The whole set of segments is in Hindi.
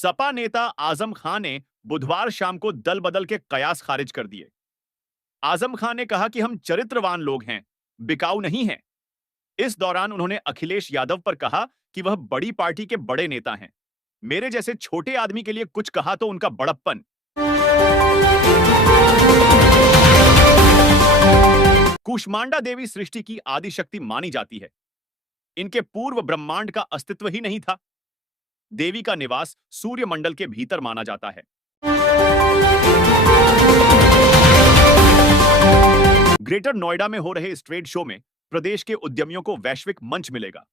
सपा नेता आजम खान ने बुधवार शाम को दल बदल के कयास खारिज कर दिए। आजम खान ने कहा कि हम चरित्रवान लोग हैं, बिकाऊ नहीं हैं। इस दौरान उन्होंने अखिलेश यादव पर कहा कि वह बड़ी पार्टी के बड़े नेता हैं। मेरे जैसे छोटे आदमी के लिए कुछ कहा तो उनका बड़प्पन। कूष्मांडा देवी सृष्टि की आदि शक्ति मानी जाती है। इनके पूर्व ब्रह्मांड का अस्तित्व ही नहीं था। देवी का निवास सूर्यमंडल के भीतर माना जाता है। ग्रेटर नोएडा में हो रहे इस ट्रेड शो में प्रदेश के उद्यमियों को वैश्विक मंच मिलेगा।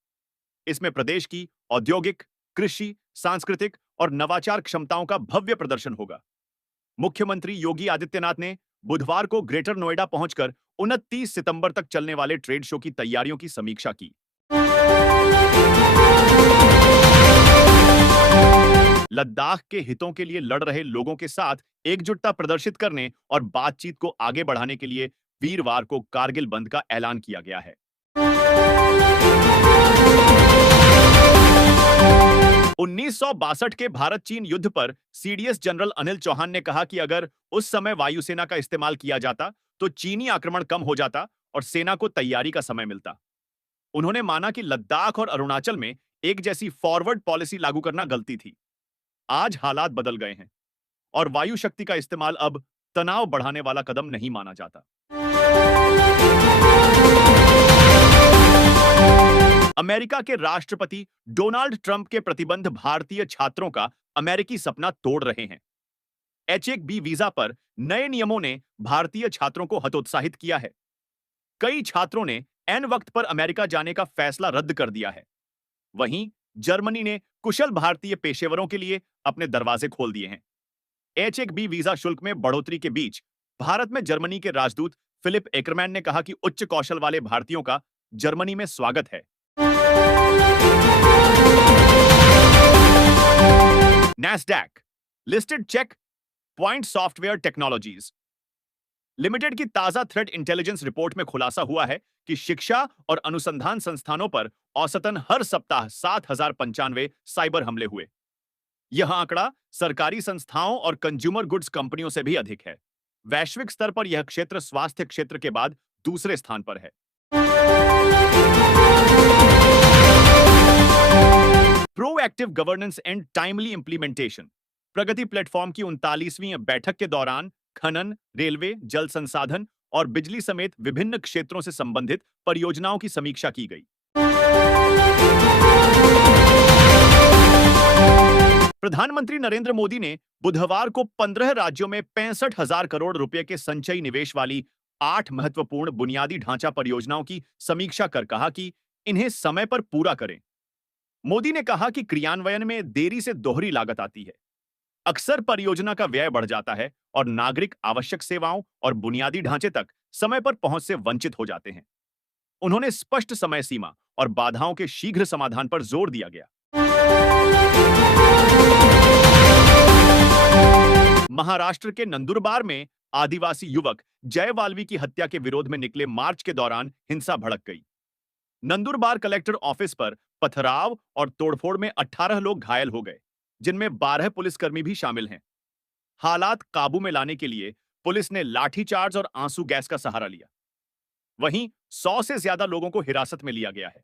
इसमें प्रदेश की औद्योगिक, कृषि, सांस्कृतिक और नवाचार क्षमताओं का भव्य प्रदर्शन होगा। मुख्यमंत्री योगी आदित्यनाथ ने बुधवार को ग्रेटर नोएडा पहुंचकर 29 सितंबर तक चलने वाले ट्रेड शो की तैयारियों की समीक्षा की। लद्दाख के हितों के लिए लड़ रहे लोगों के साथ एकजुटता प्रदर्शित करने और बातचीत को आगे बढ़ाने के लिए वीरवार को कारगिल बंद का ऐलान किया गया है। 1962 के भारत चीन युद्ध पर सीडीएस जनरल अनिल चौहान ने कहा कि अगर उस समय वायुसेना का इस्तेमाल किया जाता तो चीनी आक्रमण कम हो जाता और सेना को तैयारी का समय मिलता। उन्होंने माना कि लद्दाख और अरुणाचल में एक जैसी फॉरवर्ड पॉलिसी लागू करना गलती थी। आज हालात बदल गए हैं और वायु शक्ति का इस्तेमाल अब तनाव बढ़ाने वाला कदम नहीं माना जाता। अमेरिका के राष्ट्रपति डोनाल्ड ट्रंप के प्रतिबंध भारतीय छात्रों का अमेरिकी सपना तोड़ रहे हैं। H-1B वीजा पर नए नियमों ने भारतीय छात्रों को हतोत्साहित किया है। कई छात्रों ने ऐन वक्त पर अमेरिका जाने का फैसला रद्द कर दिया है। वहीं जर्मनी ने कुशल भारतीय पेशेवरों के लिए अपने दरवाजे खोल दिए हैं। H-1B वीजा शुल्क में बढ़ोतरी के बीच भारत में जर्मनी के राजदूत फिलिप एकरमैन ने कहा कि उच्च कौशल वाले भारतीयों का जर्मनी में स्वागत है। Nasdaq listed Check Point Software Technologies Limited की ताजा थ्रेट इंटेलिजेंस रिपोर्ट में खुलासा हुआ है कि शिक्षा और अनुसंधान संस्थानों पर औसतन हर सप्ताह 7,095 साइबर हमले हुए। यह आंकड़ा सरकारी संस्थाओं और कंज्यूमर गुड्स कंपनियों से भी अधिक है। वैश्विक स्तर पर यह क्षेत्र स्वास्थ्य क्षेत्र के बाद दूसरे स्थान पर है। Proactive governance and timely implementation Pragati platform की 39वीं बैठक के दौरान खनन, रेलवे, जल संसाधन और बिजली समेत विभिन्न क्षेत्रों से संबंधित परियोजनाओं की समीक्षा की गई। प्रधानमंत्री नरेंद्र मोदी ने बुधवार को 15 राज्यों में 65,000 करोड़ रुपए के संचयी निवेश वाली 8 महत्वपूर्ण बुनियादी ढांचा परियोजनाओं की समीक्षा कर कहा कि इन्हें समय पर पूरा करें। मोदी ने कहा कि क्रियान्वयन में देरी से दोहरी लागत आती है। अक्सर परियोजना का व्यय बढ़ जाता है और नागरिक आवश्यक सेवाओं और बुनियादी ढांचे तक समय पर पहुंच से वंचित हो जाते हैं। उन्होंने स्पष्ट समय सीमा और बाधाओं के शीघ्र समाधान पर जोर दिया गया। महाराष्ट्र के नंदुरबार में आदिवासी युवक जय वाल्वी की हत्या के विरोध में निकले मार्च के दौरान हिंसा भड़क गई। नंदुरबार कलेक्टर ऑफिस पर पथराव और तोड़फोड़ में 18 लोग घायल हो गए, जिनमें 12 पुलिसकर्मी भी शामिल हैं। हालात काबू में लाने के लिए पुलिस ने लाठीचार्ज और आंसू गैस का सहारा लिया। वहीं 100 से ज्यादा लोगों को हिरासत में लिया गया है।